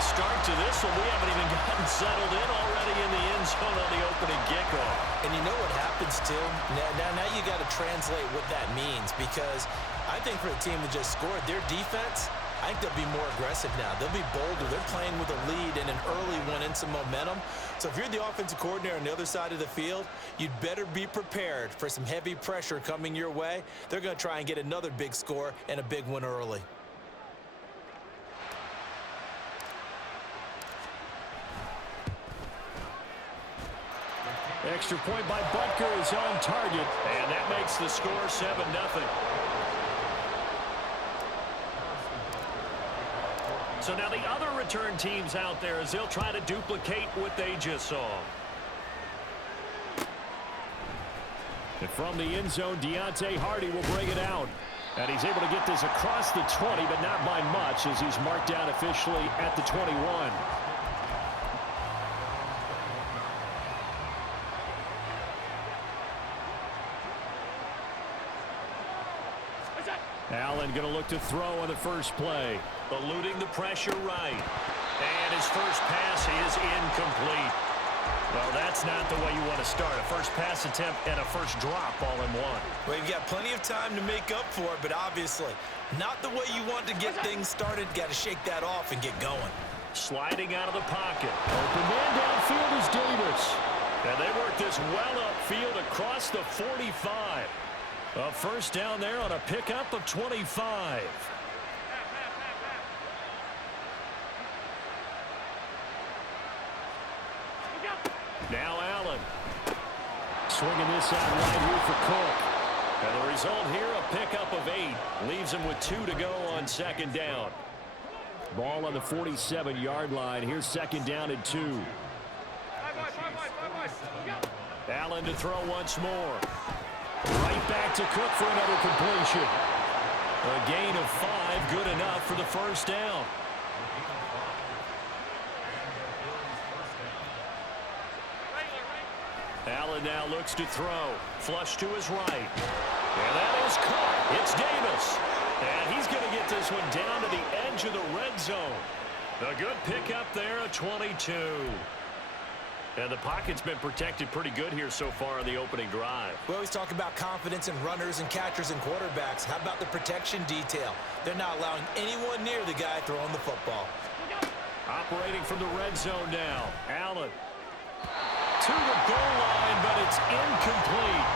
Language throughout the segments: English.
a start to this one. We haven't even gotten settled in already in the end zone on the opening kickoff. And you know what happens, too? Now you got to translate what that means, because I think for the team that just scored, their defense, I think they'll be more aggressive now. They'll be bolder. They're playing with a lead and an early one and some momentum. So if you're the offensive coordinator on the other side of the field, you'd better be prepared for some heavy pressure coming your way. They're going to try and get another big score and a big one early. Extra point by Butker is on target, and that makes the score 7-0. So now the other return teams out there as they'll try to duplicate what they just saw. And from the end zone, Deontay Hardy will bring it out. And he's able to get this across the 20, but not by much as he's marked down officially at the 21. Allen going to look to throw on the first play. Eluding the pressure right. And his first pass is incomplete. Well, that's not the way you want to start. A first pass attempt and a first drop all in one. Well, you've got plenty of time to make up for it, but obviously not the way you want to get things started. Got to shake that off and get going. Sliding out of the pocket. Open man downfield is Davis. And they work this well upfield across the 45. A first down there on a pickup of 25. Now Allen. Swinging this out right here for Cook. And the result here, a pickup of 8. Leaves him with 2 to go on second down. Ball on the 47-yard line. Here's second down and 2. Allen to throw once more. Right back to Cook for another completion. A gain of 5, good enough for the first down. Allen now looks to throw. Flush to his right. And that is caught. It's Davis. And he's going to get this one down to the edge of the red zone. A good pickup there, a 22. And the pocket's been protected pretty good here so far on the opening drive. We always talk about confidence in runners and catchers and quarterbacks. How about the protection detail? They're not allowing anyone near the guy throwing the football. Operating from the red zone now. Allen to the goal line, but it's incomplete.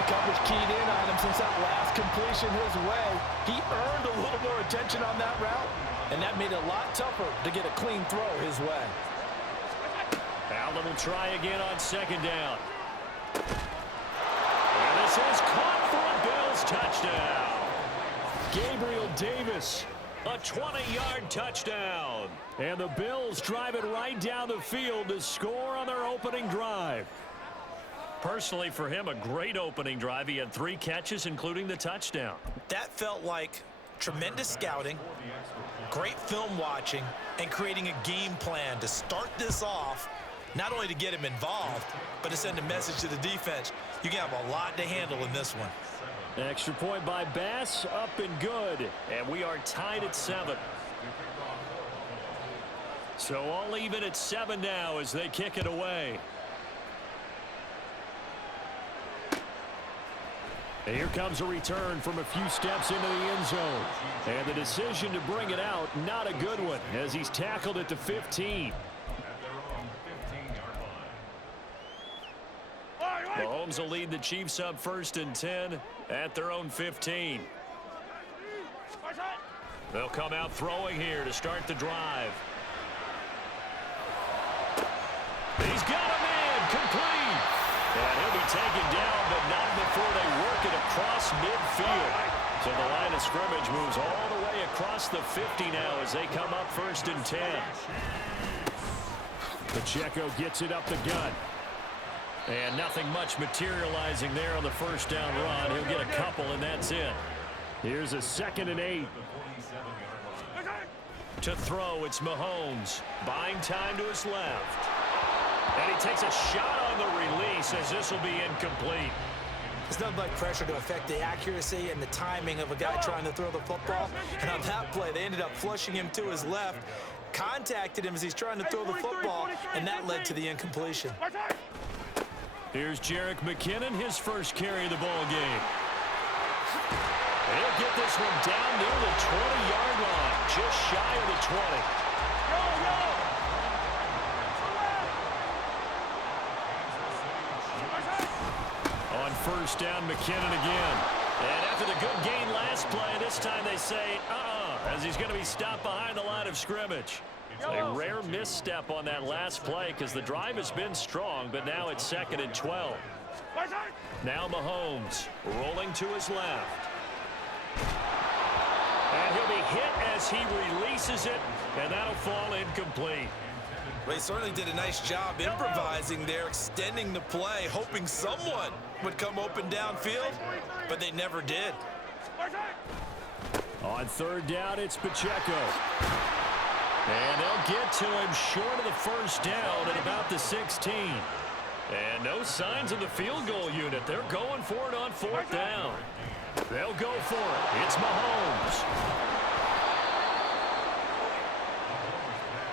The coverage keyed in on him since that last completion his way. He earned a little more attention on that route, and that made it a lot tougher to get a clean throw his way. Allen will try again on second down. And this is caught for a Bills touchdown. Gabriel Davis, a 20-yard touchdown. And the Bills drive it right down the field to score on their opening drive. Personally, for him, a great opening drive. He had 3 catches, including the touchdown. That felt like tremendous scouting, great film watching, and creating a game plan to start this off. Not only to get him involved, but to send a message to the defense. You can have a lot to handle in this one. Extra point by Bass, up and good. And we are tied at 7. So all even at 7 now as they kick it away. And here comes a return from a few steps into the end zone. And the decision to bring it out, not a good one, as he's tackled at the 15. Mahomes will lead the Chiefs up 1st and 10 at their own 15. They'll come out throwing here to start the drive. He's got a man, complete. And he'll be taken down, but not before they work it across midfield. So the line of scrimmage moves all the way across the 50 now as they come up 1st and 10. Pacheco gets it up the gut. And nothing much materializing there on the first down run. He'll get a couple, and that's it. Here's a 2nd and 8. To throw, it's Mahomes. Buying time to his left. And he takes a shot on the release as this will be incomplete. There's nothing like pressure to affect the accuracy and the timing of a guy trying to throw the football. And on that play, they ended up flushing him to his left. contacted him as he's trying to throw the football, and that led to the incompletion. Here's Jerick McKinnon, his first carry of the ball game. He'll get this one down near the 20-yard line, just shy of the 20. On first down, McKinnon again. And after the good gain last play, this time they say, as he's going to be stopped behind the line of scrimmage. A rare misstep on that last play because the drive has been strong, but now it's 2nd and 12. Now Mahomes rolling to his left. And he'll be hit as he releases it, and that'll fall incomplete. Well, he certainly did a nice job improvising there, extending the play, hoping someone would come open downfield, but they never did. On third down, it's Pacheco. And they'll get to him short of the first down at about the 16. And no signs of the field goal unit. They're going for it on fourth down. They'll go for it. It's Mahomes.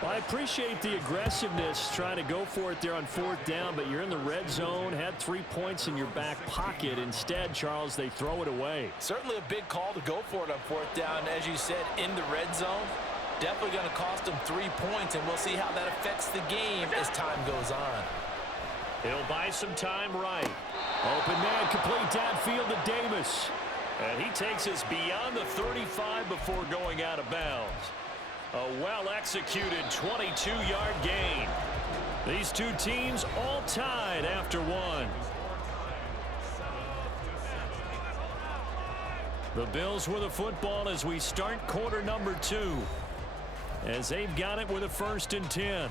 Well, I appreciate the aggressiveness trying to go for it there on fourth down, but you're in the red zone, had 3 points in your back pocket. Instead, Charles, they throw it away. Certainly a big call to go for it on fourth down. As you said, in the red zone, definitely going to cost them 3 points, and we'll see how that affects the game as time goes on. He'll buy some time right. Open man, complete downfield to Davis. And he takes us beyond the 35 before going out of bounds. A well-executed 22-yard gain. These two teams all tied after one. The Bills with the football as we start quarter number 2. As they've got it with a 1st and 10.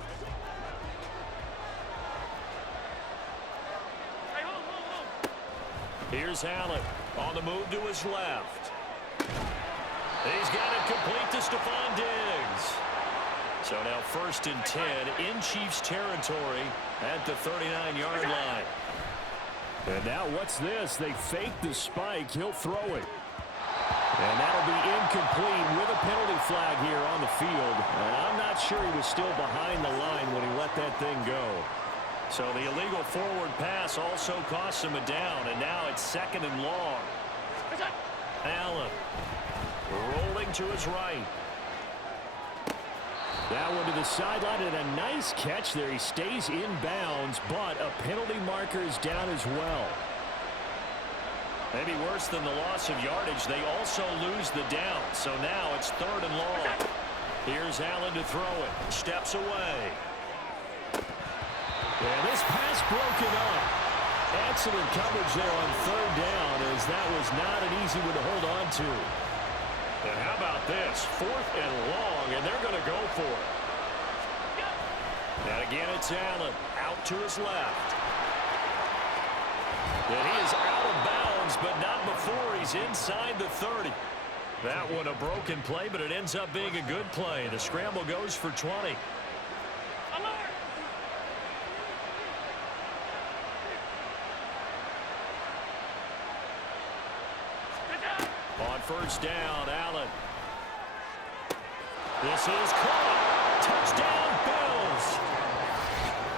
Here's Allen on the move to his left. He's got it complete to Stephon Diggs. So now 1st and 10 in Chiefs territory at the 39-yard line. And now what's this? They fake the spike. He'll throw it. And that'll be incomplete with a penalty flag here on the field. And I'm not sure he was still behind the line when he let that thing go. So the illegal forward pass also costs him a down, and now it's 2nd and long. Allen rolling to his right. That one to the sideline, and a nice catch there. He stays in bounds, but a penalty marker is down as well. Maybe worse than the loss of yardage, they also lose the down. So now it's 3rd and long. Here's Allen to throw it. Steps away. And this pass broken up. Excellent coverage there on 3rd down, as that was not an easy one to hold on to. And how about this? 4th and long, and they're going to go for it. And again, it's Allen out to his left. And he is out of bounds, but not before he's inside the 30. That one a broken play, but it ends up being a good play. The scramble goes for 20. On first down, Allen. This is caught. Touchdown, Bills.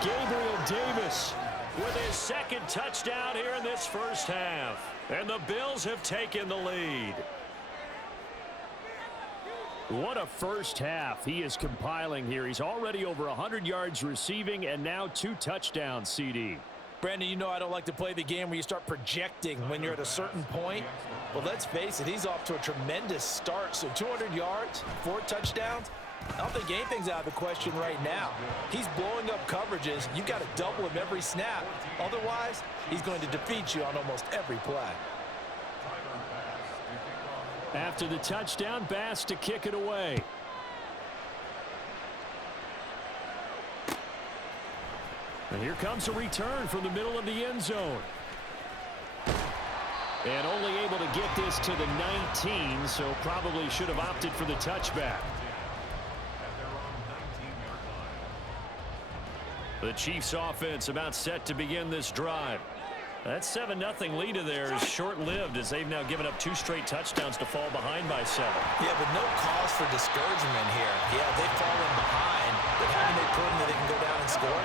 Gabriel Davis with his 2nd touchdown here in this first half. And the Bills have taken the lead. What a first half he is compiling here. He's already over 100 yards receiving and now 2 touchdowns, CD. Brandon, you know I don't like to play the game where you start projecting when you're at a certain point. But let's face it, he's off to a tremendous start. So 200 yards, 4 touchdowns. I don't think anything's out of the question right now. He's blowing up coverages. You've got to double him every snap. Otherwise, he's going to defeat you on almost every play. After the touchdown, Bass to kick it away. And here comes a return from the middle of the end zone. And only able to get this to the 19, so probably should have opted for the touchback. The Chiefs offense about set to begin this drive. That 7-0 lead of theirs is short-lived as they've now given up 2 straight touchdowns to fall behind by 7. Yeah, but no cause for discouragement here. Yeah, they've fallen behind, but haven't they proven that they can go down and score?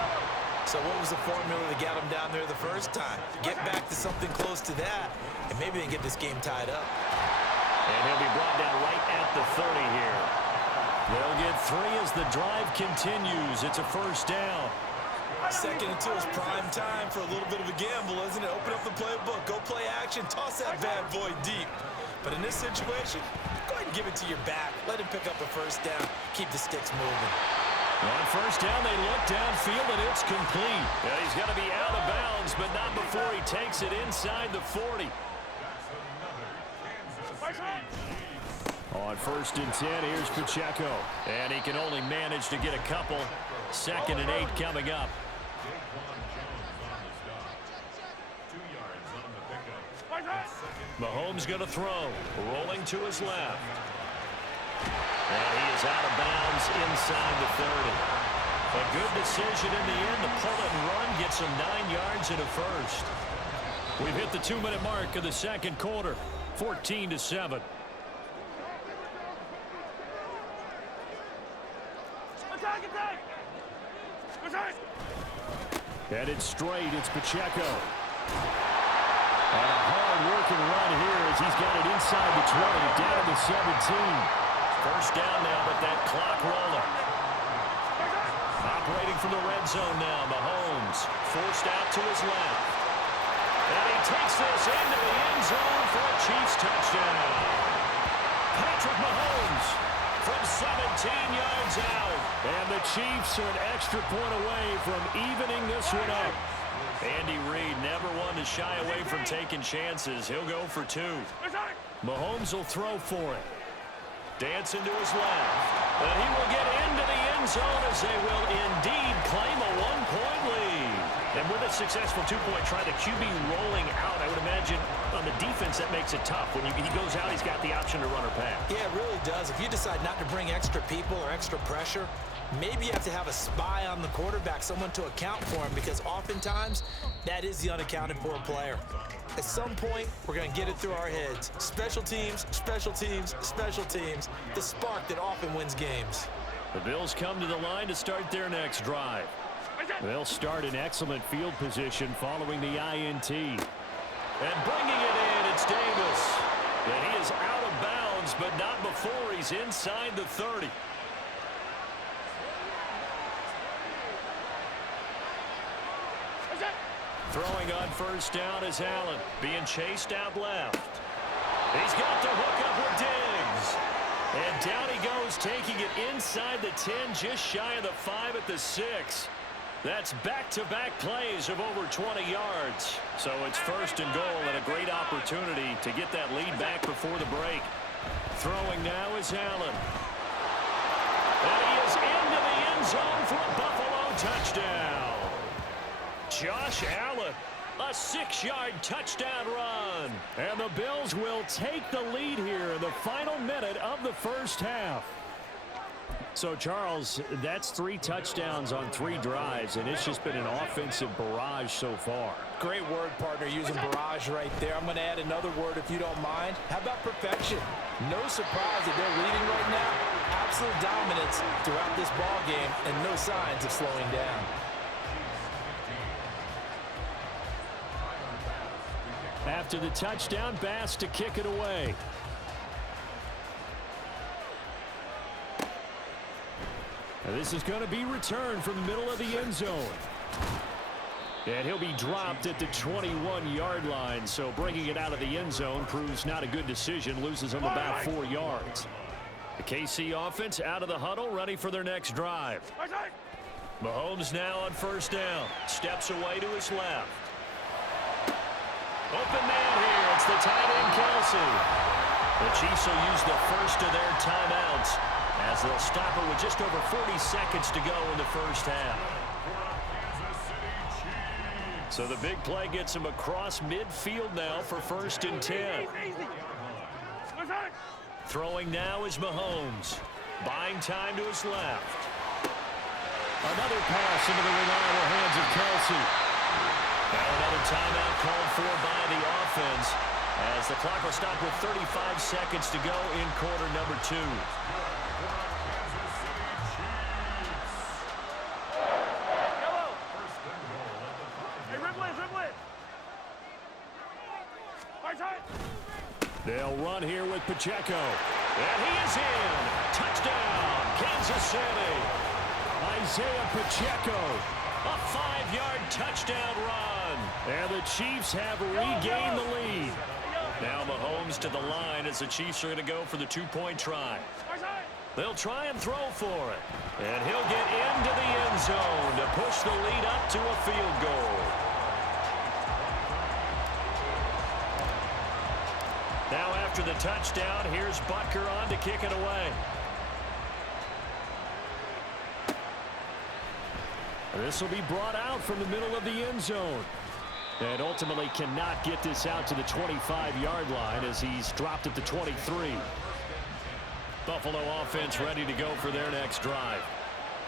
So what was the formula to get them down there the first time? Get back to something close to that, and maybe they can get this game tied up. And he'll be brought down right at the 30 here. They'll get 3 as the drive continues. It's a first down. 2nd and 2 is prime time for a little bit of a gamble, isn't it? Open up the playbook, go play action, toss that bad boy deep. But in this situation, go ahead and give it to your back. Let him pick up a first down. Keep the sticks moving. On first down, they look downfield, and it's complete. Yeah, he's going to be out of bounds, but not before he takes it inside the 40. On 1st and 10, here's Pacheco. And he can only manage to get a couple. 2nd and 8 coming up. Mahomes going to throw. Rolling to his left. And he is out of bounds inside the 30. A good decision in the end to pull it and run. Gets him 9 yards and a first. We've hit the 2-minute mark of the 2nd quarter. 14-7. Headed straight, it's Pacheco. And a hard-working run here as he's got it inside the 20, down to the 17. First down now, but that clock rolling. Operating from the red zone now, Mahomes forced out to his left. And he takes this into the end zone for a Chiefs touchdown. Patrick Mahomes from 17 yards out. And the Chiefs are an extra point away from evening this one up. Andy Reid never one to shy away from taking chances. He'll go for 2. Mahomes will throw for it. Dancing to his left. And he will get into the end zone as they will indeed claim a 1-point lead. And with a successful 2-point try, the QB rolling out, I would imagine on the defense that makes it tough. When he goes out, he's got the option to run or pass. Yeah, it really does. If you decide not to bring extra people or extra pressure, maybe you have to have a spy on the quarterback, someone to account for him, because oftentimes that is the unaccounted for player. At some point, we're going to get it through our heads. Special teams, special teams, special teams. The spark that often wins games. The Bills come to the line to start their next drive. They'll start in excellent field position following the INT. And bringing it in, it's Davis. And he is out of bounds, but not before he's inside the 30. Throwing on first down is Allen, being chased out left. He's got the hook up with Diggs. And down he goes, taking it inside the 10, just shy of the 5 at the 6. That's back-to-back plays of over 20 yards. So it's 1st and goal and a great opportunity to get that lead back before the break. Throwing now is Allen. And he is into the end zone for a Buffalo touchdown. Josh Allen, a 6-yard touchdown run. And the Bills will take the lead here in the final minute of the first half. So, Charles, that's 3 touchdowns on 3 drives, and it's just been an offensive barrage so far. Great word, partner, using barrage right there. I'm going to add another word if you don't mind. How about perfection? No surprise that they're leading right now. Absolute dominance throughout this ball game and no signs of slowing down. After the touchdown, Bass to kick it away. And this is going to be returned from the middle of the end zone. And he'll be dropped at the 21-yard line. So bringing it out of the end zone proves not a good decision. Loses him about 4 yards. The KC offense out of the huddle, ready for their next drive. Mahomes now on first down. Steps away to his left. Open man here. It's the tight end, Kelsey. The Chiefs will use the first of their timeouts as they'll stop it with just over 40 seconds to go in the first half. So the big play gets him across midfield now for 1st and 10. Throwing now is Mahomes. Buying time to his left. Another pass into the reliable hands of Kelsey. Now another timeout called for by the offense as the clock will stop with 35 seconds to go in quarter number 2. They'll run here with Pacheco. And he is in. Touchdown, Kansas City. Isaiah Pacheco. A 5-yard touchdown run. And the Chiefs have regained the lead. Now Mahomes to the line as the Chiefs are going to go for the 2-point try. They'll try and throw for it. And he'll get into the end zone to push the lead up to a field goal. Now after the touchdown, here's Butker on to kick it away. This will be brought out from the middle of the end zone. And ultimately cannot get this out to the 25-yard line as he's dropped at the 23. Buffalo offense ready to go for their next drive.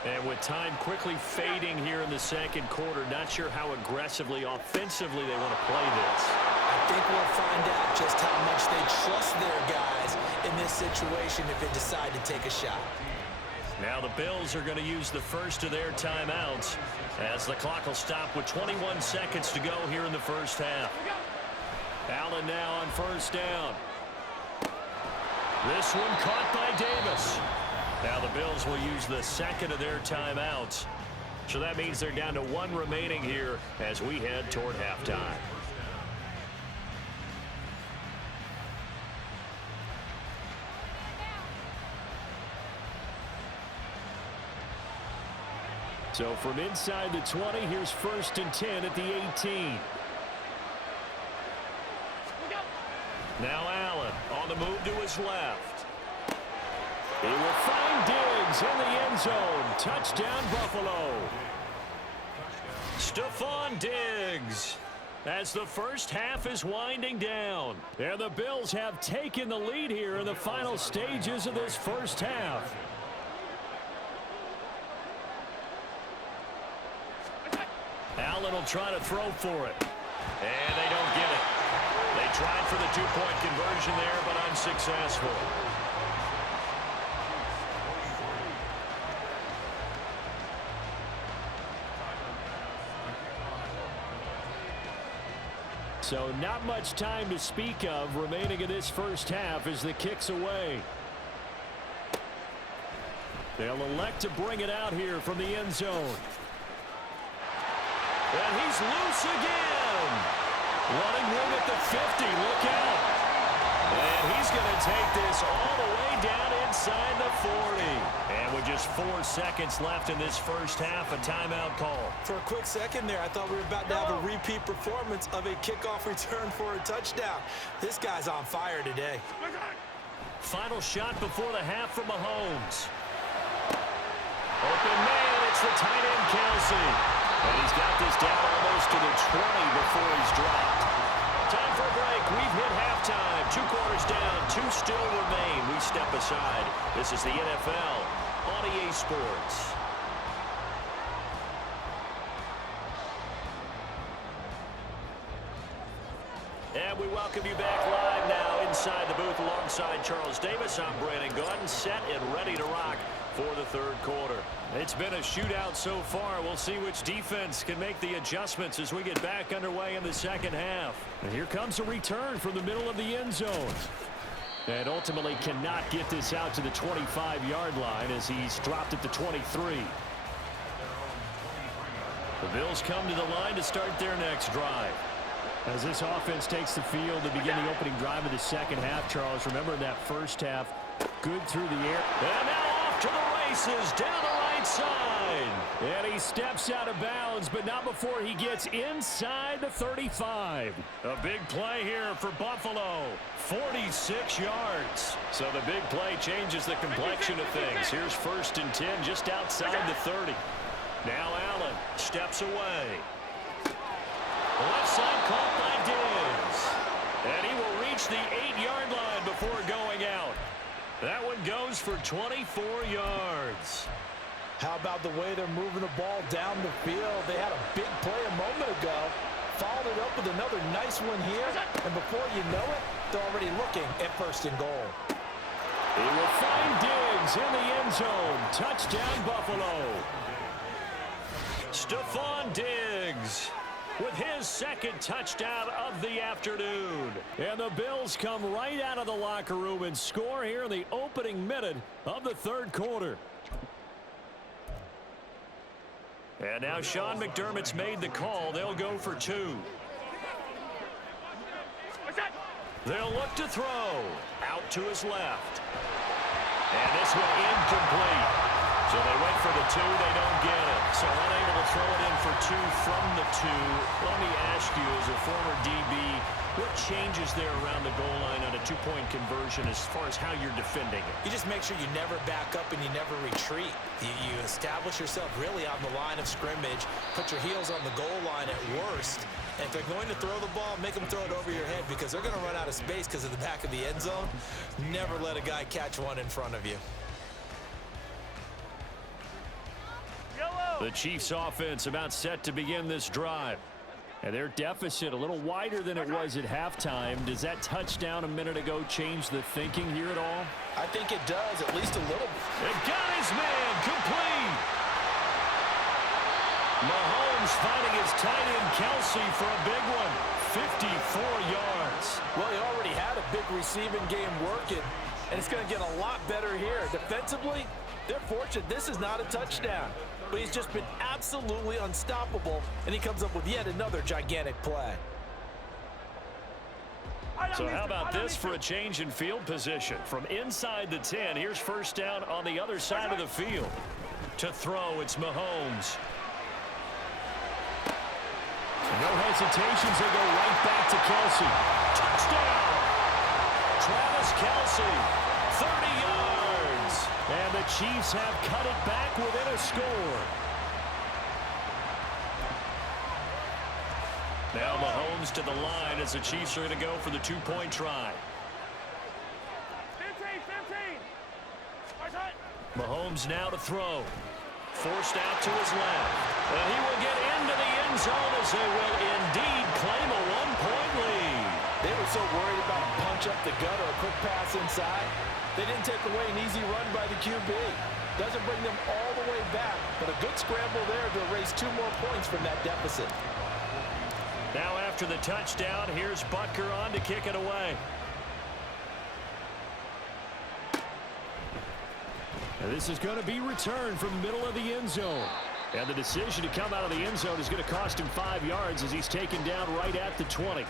And with time quickly fading here in the second quarter, not sure how aggressively, offensively they want to play this. I think we'll find out just how much they trust their guys in this situation if they decide to take a shot. Now the Bills are going to use the first of their timeouts as the clock will stop with 21 seconds to go here in the first half. Allen now on first down. This one caught by Davis. Now the Bills will use the second of their timeouts. So that means they're down to 1 remaining here as we head toward halftime. So from inside the 20, here's 1st and 10 at the 18. Now Allen on the move to his left. He will find Diggs in the end zone. Touchdown, Buffalo. Stephon Diggs. As the first half is winding down. And the Bills have taken the lead here in the final stages of this first half. Allen will try to throw for it. And they don't get it. They tried for the 2-point conversion there, but unsuccessful. So not much time to speak of remaining in this first half as the kick's away. They'll elect to bring it out here from the end zone. And he's loose again. Running room at the 50. Look out. And he's going to take this all the way down inside the 40. And with just 4 seconds left in this first half, a timeout call. For a quick second there, I thought we were about to have a repeat performance of a kickoff return for a touchdown. This guy's on fire today. Final shot before the half from Mahomes. Open man, it's the tight end Kelsey. And he's got this down almost to the 20 before he's dropped. Time for a break. We've hit halftime. 2 quarters down, 2 still remain. We step aside. This is the NFL on EA Sports. And we welcome you back live now inside the booth alongside Charles Davis. I'm Brandon Gordon, set and ready to rock for the third quarter. It's been a shootout so far. We'll see which defense can make the adjustments as we get back underway in the second half. And here comes a return from the middle of the end zone. And ultimately cannot get this out to the 25-yard line as he's dropped at the 23. The Bills come to the line to start their next drive. As this offense takes the field to begin the opening drive of the second half, Charles, remember in that first half, good through the air. And now off to the races, down the right side. And he steps out of bounds, but not before he gets inside the 35. A big play here for Buffalo, 46 yards. So the big play changes the complexion of things. Here's 1st and 10 just outside the 30. Now Allen steps away. Left side caught by Diggs. And he will reach the 8-yard line before going out. That one goes for 24 yards. How about the way they're moving the ball down the field? They had a big play a moment ago. followed it up with another nice one here, and before you know it, they're already looking at 1st and goal. He will find Diggs in the end zone. Touchdown, Buffalo. Stephon Diggs with his 2nd touchdown of the afternoon. And the Bills come right out of the locker room and score here in the opening minute of the 3rd quarter. And now Sean McDermott's made the call. They'll go for 2. They'll look to throw. Out to his left. And this one incomplete. So they went for the 2. They don't get it. So unable to throw it in for 2 from the 2. Let me ask you, as a former DB, what changes there around the goal line on a 2-point conversion as far as how you're defending it? You just make sure you never back up and you never retreat. You establish yourself really on the line of scrimmage, put your heels on the goal line at worst, and if they're going to throw the ball, make them throw it over your head because they're going to run out of space because of the back of the end zone. Never let a guy catch one in front of you. The Chiefs offense about set to begin this drive. And their deficit a little wider than it was at halftime. Does that touchdown a minute ago change the thinking here at all? I think it does, at least a little. They've got his man complete. Mahomes finding his tight end Kelsey for a big one. 54 yards. Well, he already had a big receiving game working, and it's going to get a lot better here. Defensively, they're fortunate this is not a touchdown. But he's just been absolutely unstoppable, and he comes up with yet another gigantic play. So how about this for a change in field position? From inside the 10, here's 1st down on the other side of the field. To throw, it's Mahomes. No hesitations, they go right back to Kelsey. Touchdown! Travis Kelsey, 30 yards. And the Chiefs have cut it back within a score. Now Mahomes to the line as the Chiefs are going to go for the 2-point try. 15. Mahomes now to throw. Forced out to his left. And he will get into the end zone as they will indeed claim a 1-point lead. They were so worried about a punch up the gut or a quick pass inside. They didn't take away an easy run by the QB. Doesn't bring them all the way back, but a good scramble there to erase 2 more points from that deficit. Now after the touchdown, here's Butker on to kick it away. And this is going to be returned from the middle of the end zone. And the decision to come out of the end zone is going to cost him 5 yards as he's taken down right at the 20.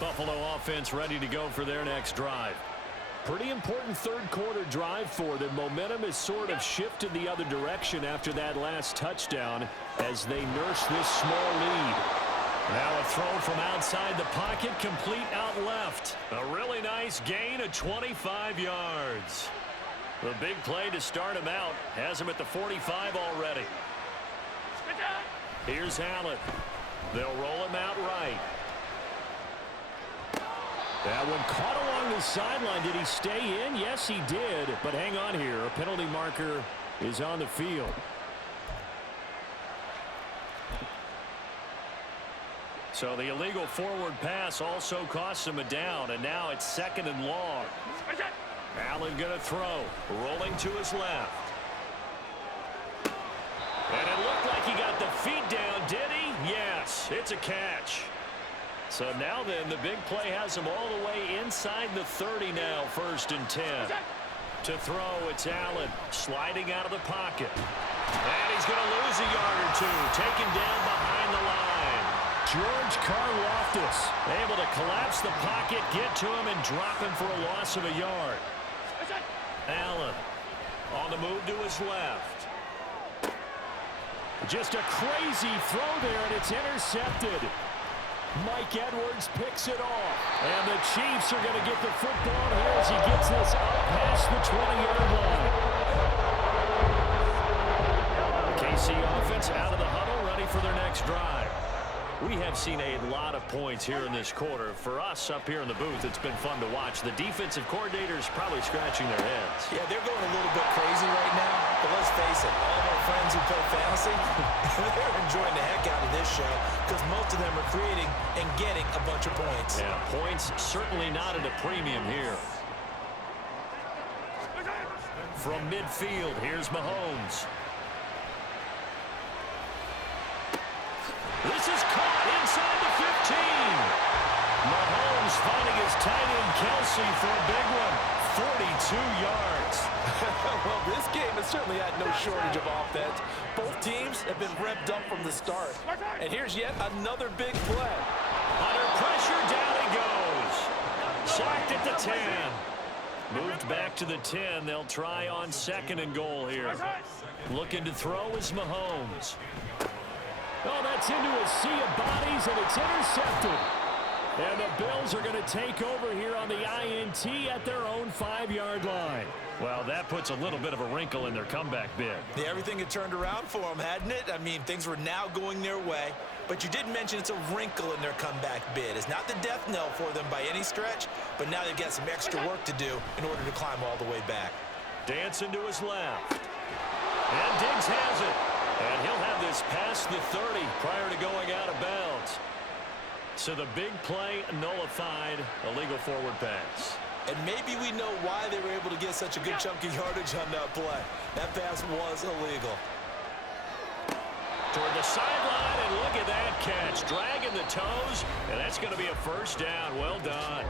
Buffalo offense ready to go for their next drive. Pretty important 3rd quarter drive for them. Momentum has sort of shifted the other direction after that last touchdown as they nurse this small lead. Now a throw from outside the pocket, complete out left. A really nice gain of 25 yards. The big play to start him out has him at the 45 already. Here's Allen. They'll roll him out right. That one caught along the sideline. Did he stay in? Yes, he did. But hang on here. A penalty marker is on the field. So the illegal forward pass also costs him a down. And now it's 2nd and long. Allen going to throw. Rolling to his left. And it looked like he got the feet down, did he? Yes, it's a catch. So now then, the big play has him all the way inside the 30 now, 1st and 10. To throw, it's Allen sliding out of the pocket. And he's going to lose a yard or 2, taken down behind the line. George Karlaftis able to collapse the pocket, get to him, and drop him for a loss of a yard. Allen on the move to his left. Just a crazy throw there, and it's intercepted. Mike Edwards picks it off. And the Chiefs are going to get the football here as he gets this up past the 20-yard line. The KC offense out of the huddle, ready for their next drive. We have seen a lot of points here in this quarter. For us up here in the booth, it's been fun to watch. The defensive coordinators probably scratching their heads. Yeah, they're going a little bit crazy right now. But let's face it, all of our friends who play fantasy, they're enjoying the heck out of this show because most of them are creating and getting a bunch of points. Yeah, points certainly not at a premium here. From midfield, here's Mahomes. This is caught inside the 15. Mahomes finding his tight end Kelsey for a big one. 42 yards. Well, this game has certainly had no shortage of offense. Both teams have been revved up from the start. And here's yet another big play. Under pressure, down he goes. Sacked at the 10. Moved back to the 10. They'll try on 2nd and goal here. Looking to throw is Mahomes. Oh, that's into a sea of bodies, and it's intercepted. And the Bills are going to take over here on the INT at their own 5-yard line. Well, that puts a little bit of a wrinkle in their comeback bid. Yeah, everything had turned around for them, hadn't it? I mean, things were now going their way. But you did mention it's a wrinkle in their comeback bid. It's not the death knell for them by any stretch, but now they've got some extra work to do in order to climb all the way back. Dancing to his left. And Diggs has it. And he'll have this past the 30 prior to going out of bounds. So the big play nullified, illegal forward pass. And maybe we know why they were able to get such a good chunk of yardage on that play. That pass was illegal. Toward the sideline, and look at that catch. Dragging the toes, and that's going to be a first down. Well done.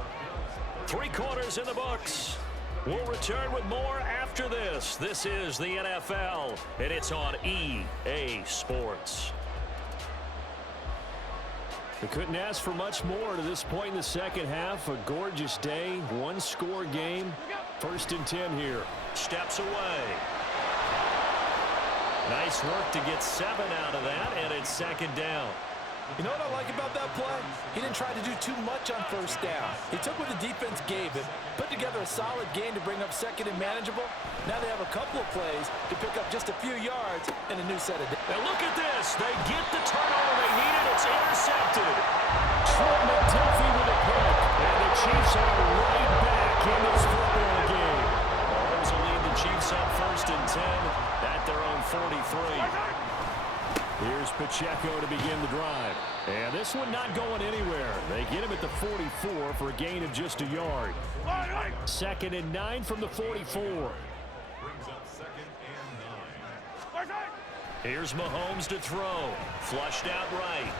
3 quarters in the books. We'll return with more after this. This is the NFL, and it's on EA Sports. They couldn't ask for much more to this point in the second half. A gorgeous day, 1-score game. 1st and 10 here. Steps away. Nice work to get 7 out of that, and it's 2nd down. You know what I like about that play? He didn't try to do too much on 1st down. He took what the defense gave him, put together a solid game to bring up 2nd and manageable. Now they have a couple of plays to pick up just a few yards and a new set of downs. And look at this. They get the turnover they needed. It's intercepted. Trent McDuffie with a pick. And the Chiefs are right back in this football game. Mahomes will lead the Chiefs up 1st and 10 at their own 43. Here's Pacheco to begin the drive. And this one not going anywhere. They get him at the 44 for a gain of just a yard. 2nd and 9 from the 44. Here's Mahomes to throw. Flushed out right.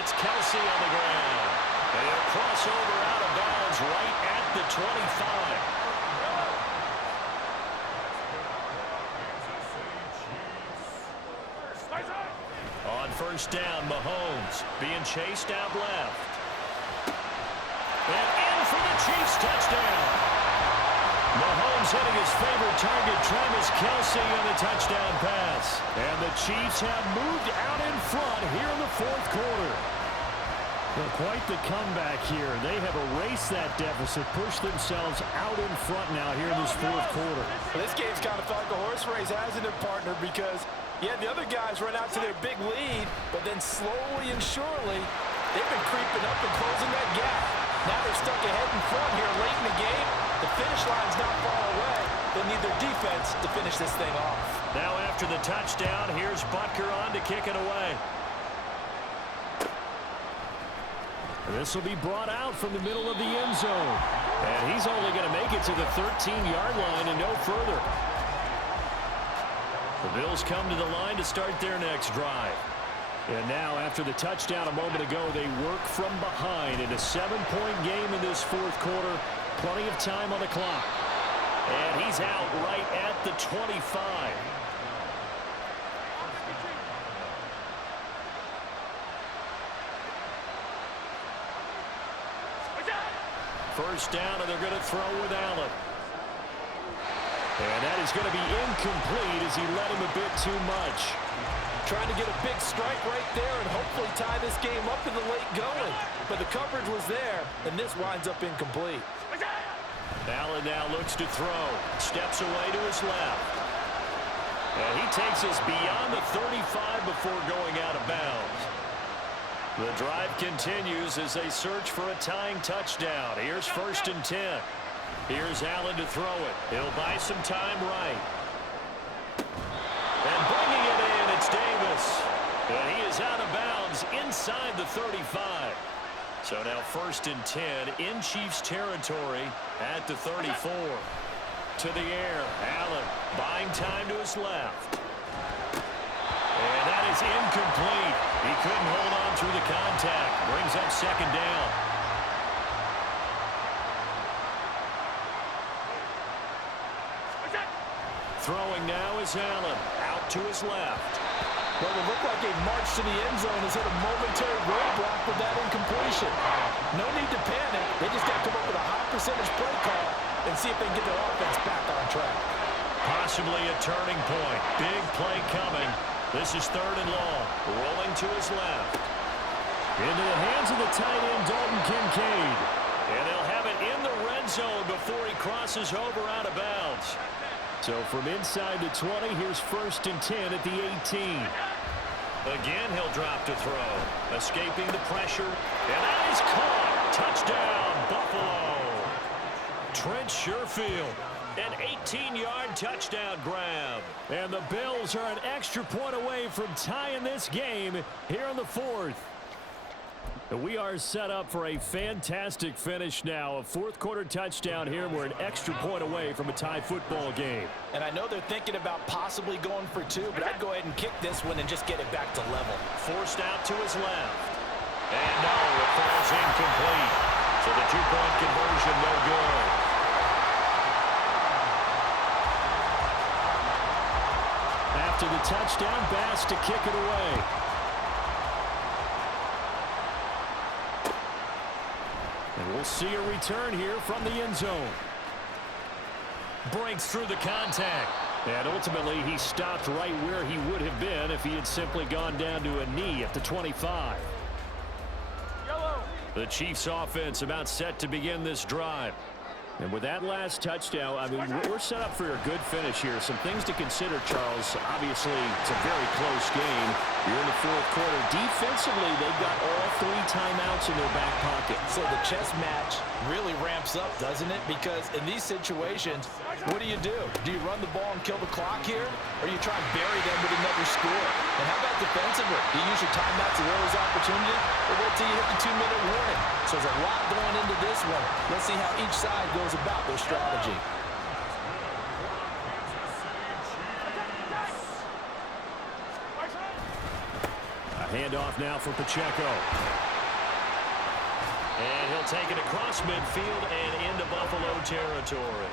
It's Kelsey on the ground. And a crossover out of bounds right at the 25. On 1st down, Mahomes being chased out left. And in for the Chiefs touchdown. Mahomes hitting his favorite target, Travis Kelsey, on the touchdown pass. And the Chiefs have moved out in front here in the 4th quarter. Well, quite the comeback here. They have erased that deficit, pushed themselves out in front now here in this 4th quarter. This game's kind of felt like a horse race, hasn't it, partner? Because, yeah, the other guys run out to their big lead, but then slowly and surely, they've been creeping up and closing that gap. Now they're stuck ahead in front here late in the game. The finish line's not far away. They need their defense to finish this thing off. Now after the touchdown, here's Butker on to kick it away. This will be brought out from the middle of the end zone. And he's only going to make it to the 13-yard line and no further. The Bills come to the line to start their next drive. And now, after the touchdown a moment ago, they work from behind in a 7-point game in this 4th quarter. Plenty of time on the clock. And he's out right at the 25. First down, and they're going to throw with Allen. And that is going to be incomplete as he led him a bit too much. Trying to get a big strike right there and hopefully tie this game up in the late going. But the coverage was there, and this winds up incomplete. Allen now looks to throw. Steps away to his left. And he takes us beyond the 35 before going out of bounds. The drive continues as they search for a tying touchdown. Here's 1st and 10. Here's Allen to throw it. He'll buy some time right. And bringing it in, it's Davis. And he is out of bounds inside the 35. So now 1st and 10 in Chiefs territory at the 34. To the air, Allen buying time to his left. And that is incomplete. He couldn't hold on through the contact. Brings up 2nd down. Throwing now is Allen. Out to his left. Well, it looked like a march to the end zone has hit a momentary roadblock with that incompletion. No need to panic. They just got to come up with a high percentage play call and see if they can get their offense back on track. Possibly a turning point. Big play coming. This is 3rd and long. Rolling to his left. Into the hands of the tight end, Dalton Kincaid. And they'll have it in the red zone before he crosses over out of bounds. So from inside the 20, here's 1st and 10 at the 18. Again, he'll drop to throw. Escaping the pressure. And that is caught. Touchdown, Buffalo. Trent Sherfield. An 18-yard touchdown grab. And the Bills are an extra point away from tying this game here in the 4th. We are set up for a fantastic finish now. A 4th quarter touchdown here. We're an extra point away from a tie football game. And I know they're thinking about possibly going for 2, but I'd go ahead and kick this one and just get it back to level. Forced out to his left. And no, it falls incomplete. So the 2-point conversion no good. After the touchdown, Bass to kick it away. And we'll see a return here from the end zone. Breaks through the contact. And ultimately, he stopped right where he would have been if he had simply gone down to a knee at the 25. The Chiefs offense about set to begin this drive. And with that last touchdown, I mean, we're set up for a good finish here. Some things to consider, Charles. Obviously, it's a very close game. You're in the 4th quarter. Defensively, they've got all 3 timeouts in their back pocket. So the chess match really ramps up, doesn't it? Because in these situations, what do? Do you run the ball and kill the clock here? Or you try and bury them with another score? And how about defensively? Do you use your timeouts at early opportunity? Or wait till you hit the 2-minute warning? So there's a lot going into this one. Let's see how each side goes about their strategy. A handoff now for Pacheco. And he'll take it across midfield and into Buffalo territory.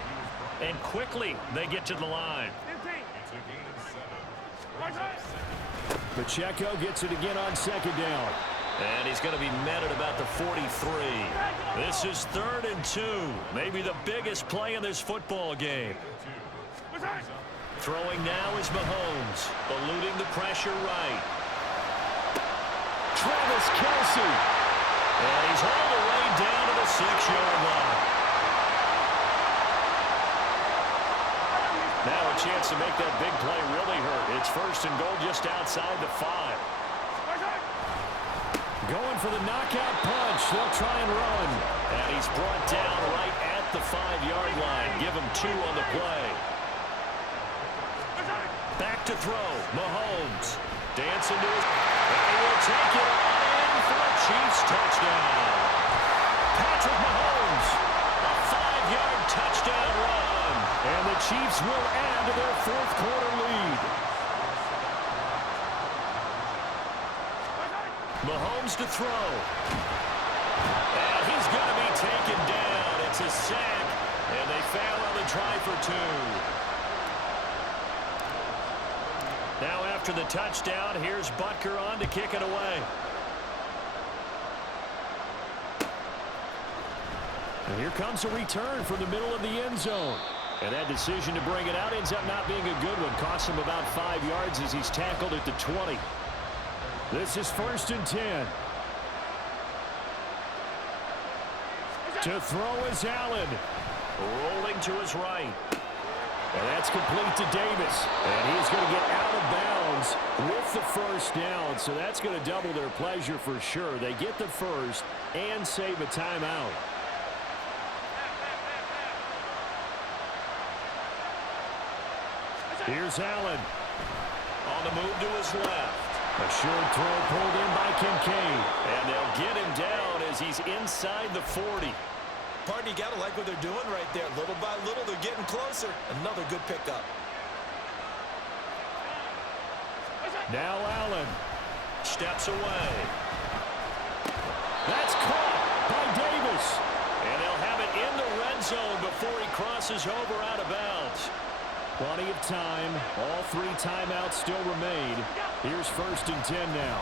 And quickly they get to the line. Pacheco gets it again on 2nd down. And he's going to be met at about the 43. This is 3rd and 2. Maybe the biggest play in this football game. Throwing now is Mahomes. Eluding the pressure right. Travis Kelce. And he's all the way down to the 6-yard line. Now a chance to make that big play really hurt. It's 1st and goal just outside the 5. Going for the knockout punch. They'll try and run. And he's brought down right at the 5-yard line. Give him 2 on the play. Back to throw. Mahomes. Dancing to his... And he will take it on in for a Chiefs touchdown. Patrick Mahomes. A 5-yard touchdown run. And the Chiefs will add to their 4th quarter lead. Mahomes to throw. And he's going to be taken down. It's a sack. And they fail on the try for 2. Now after the touchdown, here's Butker on to kick it away. And here comes a return from the middle of the end zone. And that decision to bring it out ends up not being a good one. Costs him about 5 yards as he's tackled at the 20. This is 1st and 10. To throw is Allen. Rolling to his right. And that's complete to Davis. And he's going to get out of bounds with the 1st down. So that's going to double their pleasure for sure. They get the 1st and save a timeout. Here's Allen. On the move to his left. A short throw pulled in by Kincaid. And they'll get him down as he's inside the 40. Partner, you got to like what they're doing right there. Little by little, they're getting closer. Another good pickup. Now Allen steps away. That's caught by Davis. And they'll have it in the red zone before he crosses over out of bounds. Plenty of time. All 3 timeouts still remain. Here's 1st and 10 now.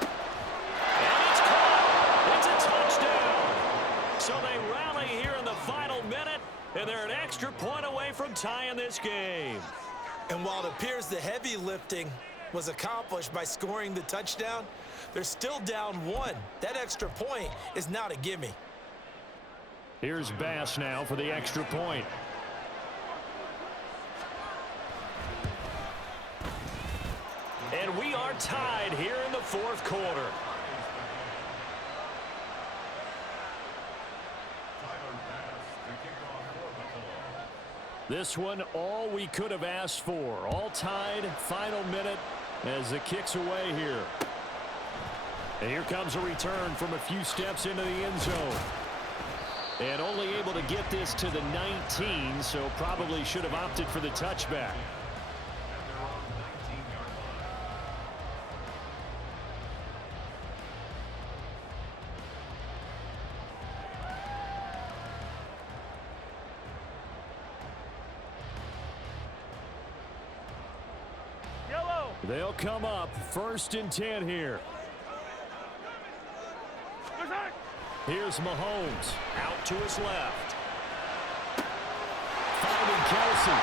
And it's caught. It's a touchdown. So they rally here in the final minute, and they're an extra point away from tying this game. And while it appears the heavy lifting was accomplished by scoring the touchdown, they're still down 1. That extra point is not a gimme. Here's Bass now for the extra point. And we are tied here in the 4th quarter. This one, all we could have asked for. All tied, final minute as it kicks away here. And here comes a return from a few steps into the end zone. And only able to get this to the 19, so probably should have opted for the touchback. They'll come up 1st and 10 here. Here's Mahomes out to his left. Finding Kelsey.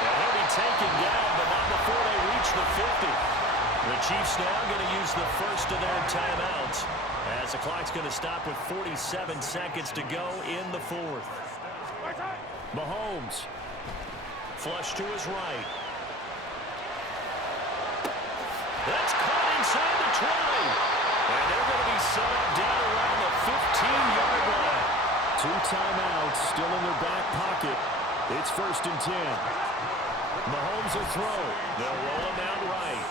And he'll be taken down, but not before they reach the 50. The Chiefs now going to use the first of their timeouts as the clock's going to stop with 47 seconds to go in the 4th. Mahomes. Flush to his right. That's caught inside the 20. And they're going to be set up down around the 15-yard line. 2 timeouts still in their back pocket. It's 1st and 10. Mahomes will throw. They'll roll him out right.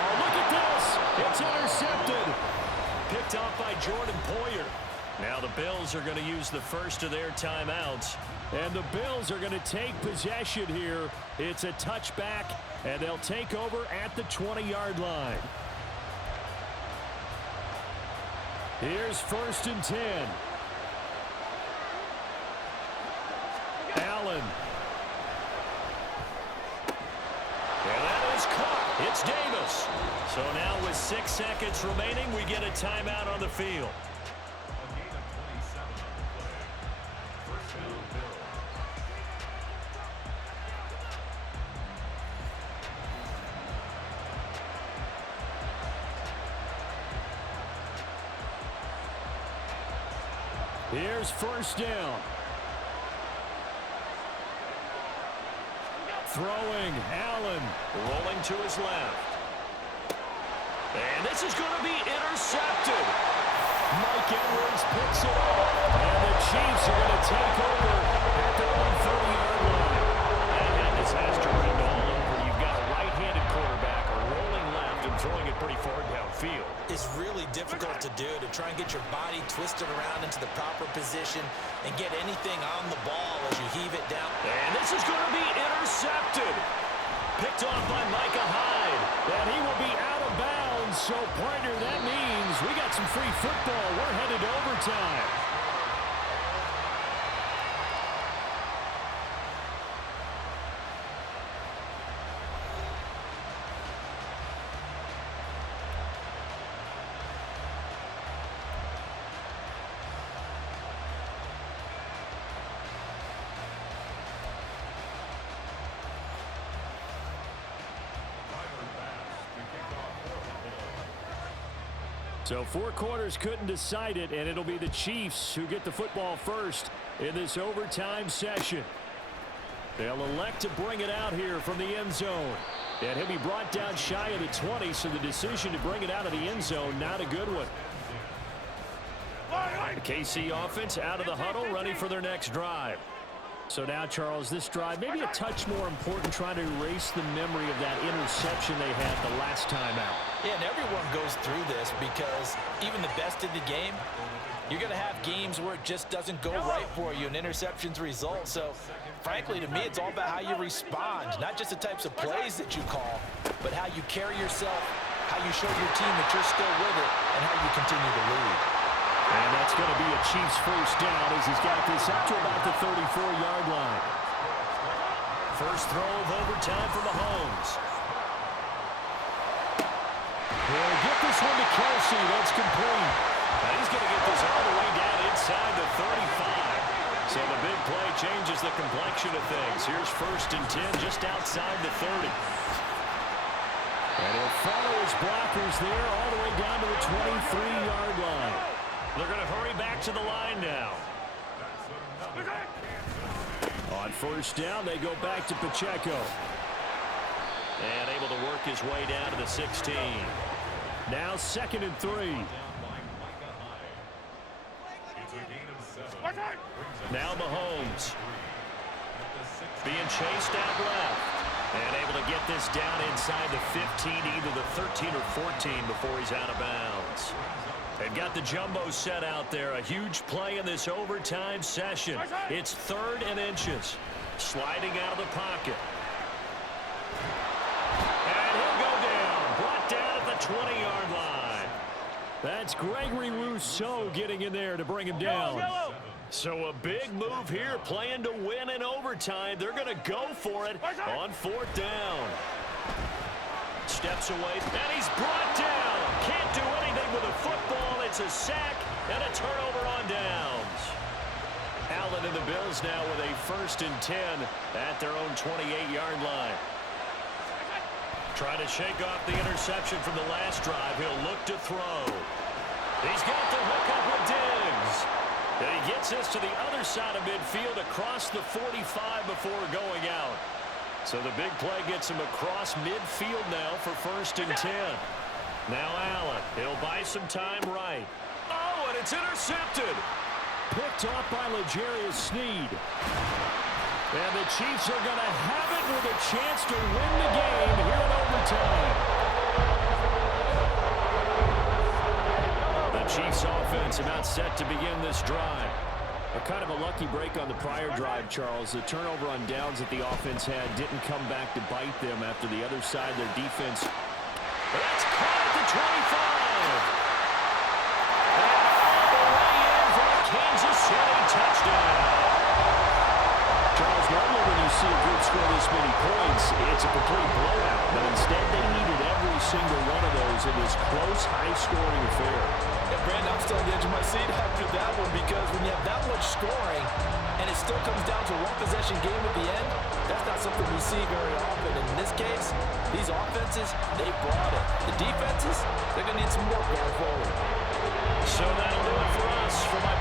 Oh, look at this. It's intercepted. Picked off by Jordan Poyer. Now the Bills are going to use the first of their timeouts. And the Bills are going to take possession here. It's a touchback, and they'll take over at the 20-yard line. Here's 1st and 10. Allen. And that is caught. It's Davis. So now with 6 seconds remaining, we get a timeout on the field. Here's 1st down. Throwing, Allen. Rolling to his left. And this is going to be intercepted. Mike Edwards picks it up. And the Chiefs are going to take over at their own 30-yard line. And this has to run all over. You've got a right-handed quarterback, a rolling left, and throwing it pretty far downfield. It's really difficult to do, to try and get your body twisted around into the proper position and get anything on the ball as you heave it down. And this is going to be intercepted. Picked off by Micah Hyde. And he will be out of bounds. So, partner, that means we got some free football. We're headed to overtime. So 4 quarters couldn't decide it, and it'll be the Chiefs who get the football first in this overtime session. They'll elect to bring it out here from the end zone. And he'll be brought down shy of the 20, so the decision to bring it out of the end zone, not a good one. The KC offense out of the huddle, ready for their next drive. So now, Charles, this drive maybe a touch more important, trying to erase the memory of that interception they had the last time out. Yeah, and everyone goes through this because even the best in the game, you're going to have games where it just doesn't go right for you and interceptions result. So, frankly, to me, it's all about how you respond, not just the types of plays that you call, but how you carry yourself, how you show your team that you're still with it, and how you continue to lead. And that's going to be a Chiefs first down as he's got this up to about the 34-yard line. First throw of overtime for Mahomes. He'll get this one to Kelsey. That's complete. And he's going to get this all the way down inside the 35. So the big play changes the complexion of things. Here's 1st and 10 just outside the 30. And he'll follow his blockers there all the way down to the 23-yard line. They're going to hurry back to the line now. On 1st down, they go back to Pacheco. And able to work his way down to the 16. Now 2nd and 3. Now Mahomes. Being chased out left. And able to get this down inside the 15, either the 13 or 14 before he's out of bounds. They've got the jumbo set out there. A huge play in this overtime session. It's 3rd and inches. Sliding out of the pocket. And he'll go down. Brought down at the 20-yard line. That's Gregory Rousseau getting in there to bring him down. So a big move here, playing to win in overtime. They're going to go for it on 4th down. Steps away, and he's brought down. Can't do anything with a football. It's a sack and a turnover on downs. Allen and the Bills now with a 1st and 10 at their own 28-yard line. Trying to shake off the interception from the last drive. He'll look to throw. He's got the hook up with Diggs. And he gets this to the other side of midfield across the 45 before going out. So the big play gets him across midfield now for 1st and 10. Now Allen. He'll buy some time right. Oh, and it's intercepted. Picked off by L'Jarius Sneed. And the Chiefs are going to have it with a chance to win the game here in overtime. The Chiefs offense about set to begin this drive. A kind of a lucky break on the prior drive, Charles. The turnover on downs that the offense had didn't come back to bite them after the other side, their defense. That's caught at the 25. And all the way in for a Kansas City touchdown. Charles, normally when you see a group score this many points, it's a complete blowout. But instead, they needed every single one of those in this close, high-scoring affair. Yeah, Brandon, I'm still on the edge of my seat after that one because when you have that much scoring and it still comes down to a one-possession game at the end, that's not something we see very often. And in this case, these offenses, they brought it. The defenses, they're going to need some work going forward. So that'll do it for us. For my